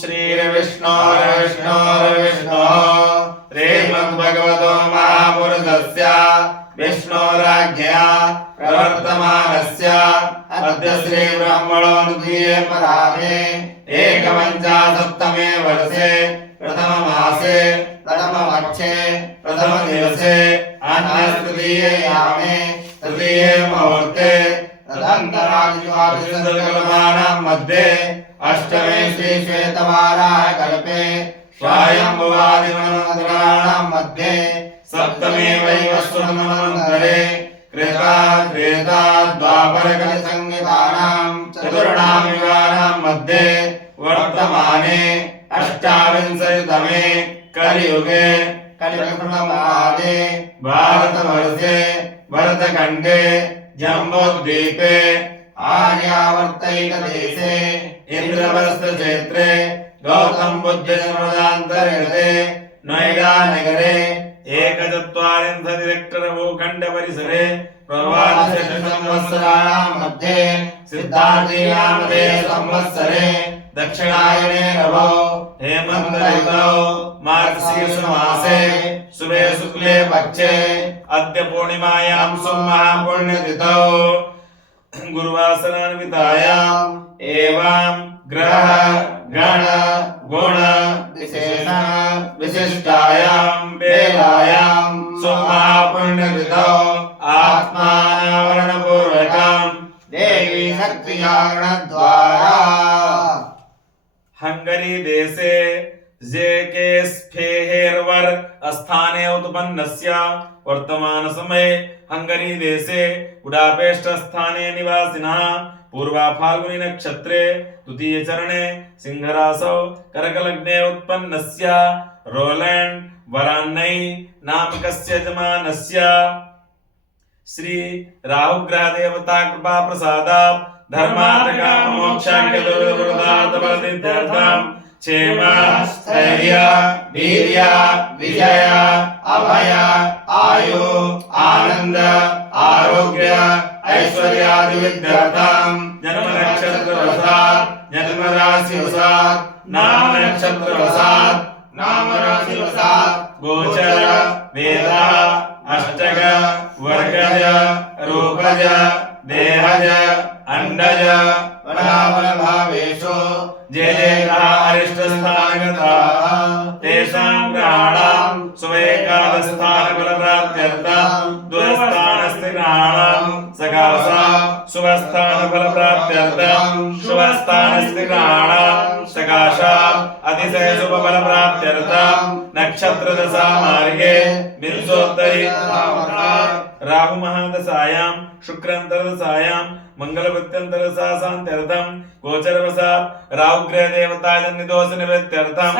श्रीर्विष्णोर्विष्णोर्विष्णो श्रीमद्भगवतो महापुरुषस्य विष्णोराज्ञया प्रवर्तमानस्य अद्य श्री ब्रह्मणोऽनुदीये परामे एकपञ्चाशत्तमे वर्षे प्रथममासे प्रथमपक्षे प्रथमदिवसे अन्नस्तृतीये तृतीये मुहूर्ते तदन्तरादिकल्पानां मध्ये अष्टमे श्री श्वेतवाराह कल्पे स्वायंभुवादिमन्वन्तराणां मध्ये सप्तमे वैवस्वतमन्वन्तरे त्रेता द्वापरकलिसंहितानां चतुर्णां युगानां मध्ये वर्तमाने अष्टाविंशतितमे कलियुगे कलिप्रथमपादे भारतवर्षे भरतखण्डे जम्बूद्वीपे आर्यावर्तैकदेशे इन्द्रप्रस्थक्षेत्रे गौतमबुद्धजन्मदान्तर्गते नोएडानगरे एकचत्वारिंशतिहेक्टरभूखण्डपरिसरे प्रवाससंवत्सराणां मध्ये सिद्धार्थीनामधे संवत्सरे दक्षिणायने रवौ हेमन्तऋतौ मार्गशीर्षमासे शुभे शुक्ले पक्षे अद्य पूर्णिमायां सुमहापुण्यतिथौ गुरुवासरान्वितायाम् एवं ग्रह गण गुण विशेषण विशिष्टायां वेलायां सुमहापुण्यतिथौ आत्मानावरणपूर्वकं देवी शक्तिजागरणद्वारा हंगरी देशे जेकेस्फेहेर्वर स्थाने उत्पन्नस्य वर्तमान समये हंगरी देशे बुडापेस्ट स्थाने निवासिनः पूर्वा फाल्गुनी नक्षत्रे द्वितीय चरणे सिंहरासौ कर्कलग्ने उत्पन्नस्य रोलैंड वरान्नै नामकस्य यजमानस्य श्री राहुग्रह देवता कृपा प्रसादात् धर्मार्थ काम मोक्षाख्य दुर्लभदार्थं क्षेम स्थैर्य वीर्य विजय अभय आयु आनंद आरोग्य ऐश्वर्यादि विद्यार्थं जन्म नक्षत्र वसात् जन्म राशि वसात् नाम नक्षत्र वसात् नाम राशि वसात् गोचर वेदः अष्टक वर्गज रूपज देहज अंडज भावेशो जे अरिष्टस्थानगताः तेषां ग्रहाणां शुभेकादस्थानफलप्राप्त्यर्थं दुःस्थानस्थिराणां सकाशा शुभस्थानफलप्राप्त्यर्थं शुभस्थानस्थिराणां सकाशा अतिशय शुभफलप्राप्त्यर्थं नक्षत्रदशा मार्गे विंशोत्तरी राहु महादशायां शुक्रान्तरदशायां मंगलवृत्त्यन्तरदशासान्त्यर्थं गोचरवशात् राहुग्रह देवता जन्यदोष निवृत्त्यर्थं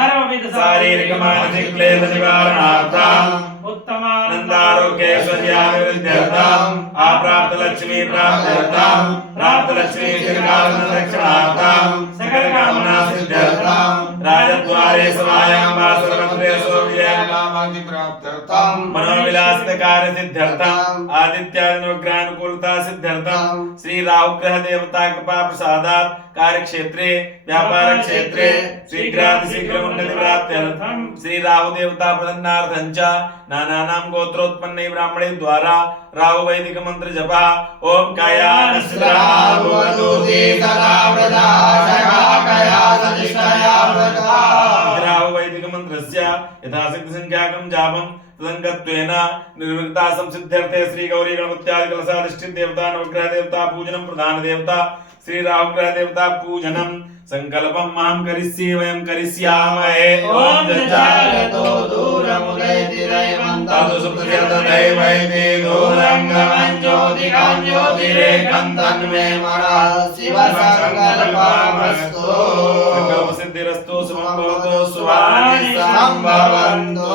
शारीरिक मानसिक क्लेश निवारणार्थं उत्तमानन्दारोग्यैश्वर्याभिवृद्ध्यर्थं अप्राप्त लक्ष्मी प्राप्त्यर्थं प्राप्त लक्ष्मी चिरकाल रक्षणार्थं सकल कामना सिद्ध्यर्थं राजद्वारे सभायां वासरमन्त्रे सोऽव्ययकामादि प्राप्त्यर्थं मनोविलासित कार्य सिद्ध्यर्थं आदित्यानुग्रहानुकूलता सिद्ध्यर्थं श्री राहुग्रह देवता कृपा प्रसादात् कार्य क्षेत्रे व्यापार क्षेत्रे शीघ्रातिशीघ्र उन्नति प्राप्त्यर्थं श्री राहु देवता प्रसन्नार्थं च नानानां गोत्रोत्पन्ने ब्राह्मणे द्वारा राहु वैदिक मंत्र जपः ओम कायानस्राहा भूतूति सदाव्रता शकाकया सजिष्ठया व्रता राहु वैदिक मंत्रस्य यथाशक्ति संख्याकं जापं तदंगत्वेन निर्विघ्नता संसिद्ध्यर्थे श्री गौरी गणपत्यादि कलशाधिष्ठित देवता नवग्रह देवता पूजनं प्रधान देवता श्री राहुग्रह देवता पूजनं संकल्पं मां करिष्ये वयं करिष्यामहे ओम जजायतो दूरमुदैतिरैवं तदु सुप्रियतदैवैति दूरंगमं ज्योतिरेकं तन्मे मनः शिव संकल्पमस्तु संकल्प सिद्धिरस्तु सुमं भवतु सुभानि संभवन्तु।